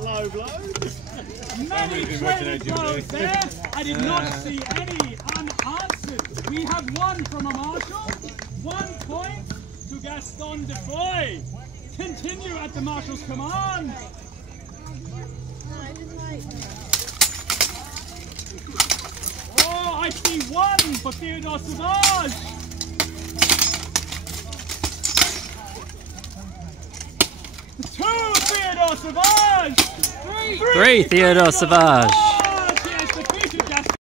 Low blow. Many traded blows there. I did not see any unanswered. We have one from a marshal. 1 point to Gaston Defoy. Continue at the marshal's command. Oh, I see 1 for Theodore Sauvage. 2 Theodore Sauvage. 3 Theodore Sauvage.